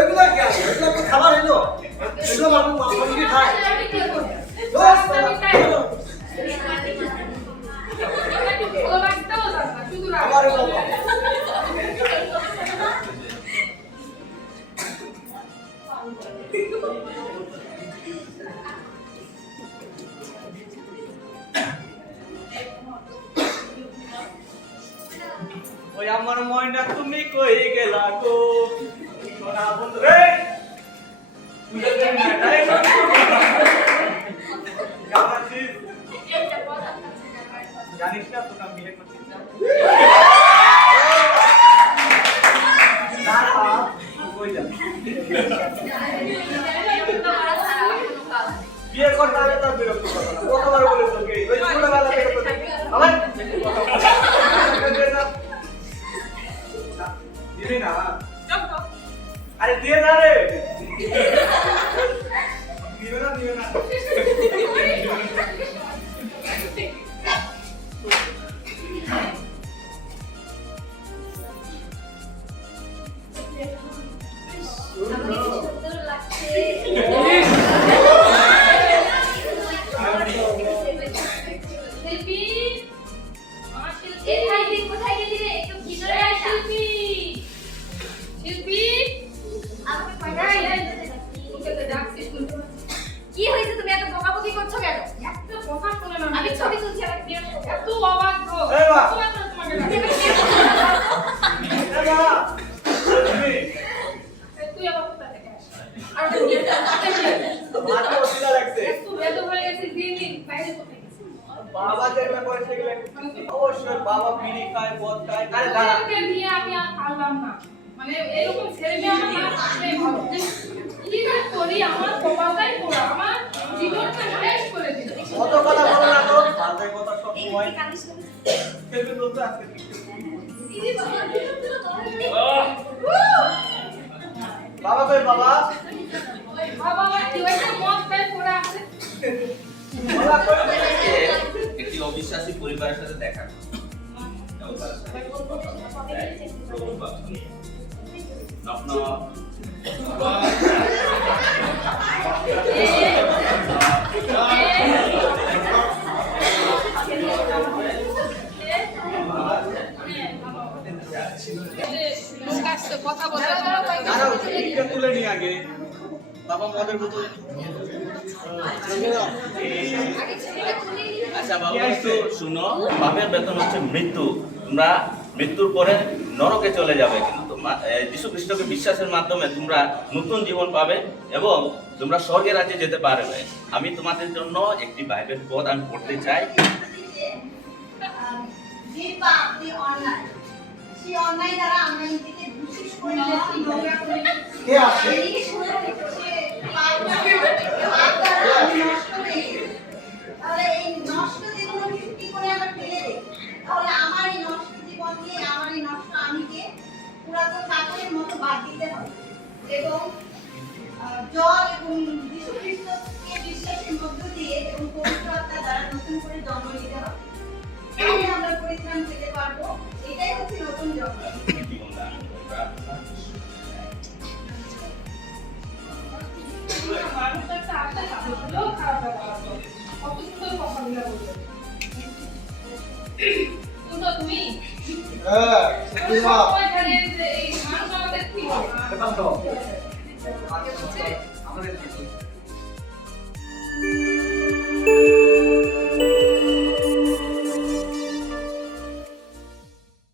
এগুলা কি আছে? এগুলা তো খাবার হইলো। এগুলো মানুষ মুরগি খায়। আবার এগুলো ওই আমার ময়না তুমি কই গেলা গো সোনা বন্ধু রে তুই যে নাটাই গামাছিস জানিস না তোরা বিয়ে করছিস না না কই যা বিয়ে করতে হলে তো বিরক্ত করবে না কতবার বলে তোকে ওই ছোটবেলা থেকে তো আবার দিবি না আরে দিয়ে যা রে দিবে না সুন্দর লাগছে শিল্পী আমার শিল্পী কোথায় গেলি রে একটু ভিতরে আয় শিল্পী শিল্পী আমাকে পাঠাই ওকে তো ডাকছিস কি হয়েছে তুমি এত বকাবকি করছো কেন এত কথা শুনে না আমি ছবি তুলছি আর এত অবাক গো এই বাবা তোমাকে এই বাবা তুই আবার কোথা থেকে আসছিস আর তুই মাথা অসুবিধা লাগছে একটু বেদ হয়ে গেছে দিন বাইরে কোথায় গেছিস বাবা দেখলে পরে থেকে অবশ্যই বাবা বিড়ি খায় মদ খায় আরে দাঁড়া ওকে নিয়ে আমি আর পারলাম না মানে এরকম ছেলে মেয়ে আমার না থাকলে ভালো কি না করি আমার কপালটাই পোড়া আমার জীবনটা শেষ করে দিল কত কথা বলো না তো বাজার কথা সব সময় খেলবে তো আজকে বাবা কই বাবা বাবা আমার কি হয়েছে মদটাই পোড়া আছে বাবা কই একটি অবিশ্বাসী পরিবারের সাথে দেখা কথা বলতে দাঁড়াও এইটা তুলে নি আগে বাবা মদের বোতল আচ্ছা বাবা একটু শুনো বাপের বেতন হচ্ছে মৃত্যু তোমরা মৃত্যুর পরে নরকে চলে যাবে কিন্তু যীশু খ্রিস্টকে বিশ্বাসের মাধ্যমে তোমরা নতুন জীবন পাবে এবং তোমরা স্বর্গের রাজ্যে যেতে পারবে আমি তোমাদের জন্য একটি বাইবেল পদ আমি পড়তে চাই যে পাপ যে অন্যায় সেই অন্যায় দ্বারা আমরা নিজেকে দোষী করে নিয়েছি নোংরা করে কে আছে এই শুনে সে পাপ দ্বারা আমি নষ্ট হয়ে গেছি। তাহলে এই নষ্ট জীবন কি করে আমরা ফেলে দেই তাহলে আমার এই নষ্ট জীবনকে আমার এই নষ্ট আমিকে পুরাতন কাপড়ের মতো বাদ দিতে হবে এবং জল এবং যীশু খ্রিস্টকে বিশ্বাসের মধ্য দিয়ে এবং পবিত্র আত্মা দ্বারা নতুন করে জন্ম নিতে হবে তাহলে আমরা পরিত্রাণ পেতে পারবো এটাই হচ্ছে নতুন জন্ম মানুষটা একটা আশা থাকলো খারাপ ব্যাপার কত সুন্দর কথা বলে বলছে তুমি হ্যাঁ মা এখানে এই মানুষ আমাদের কি দেখো তো আমাদের আমাদের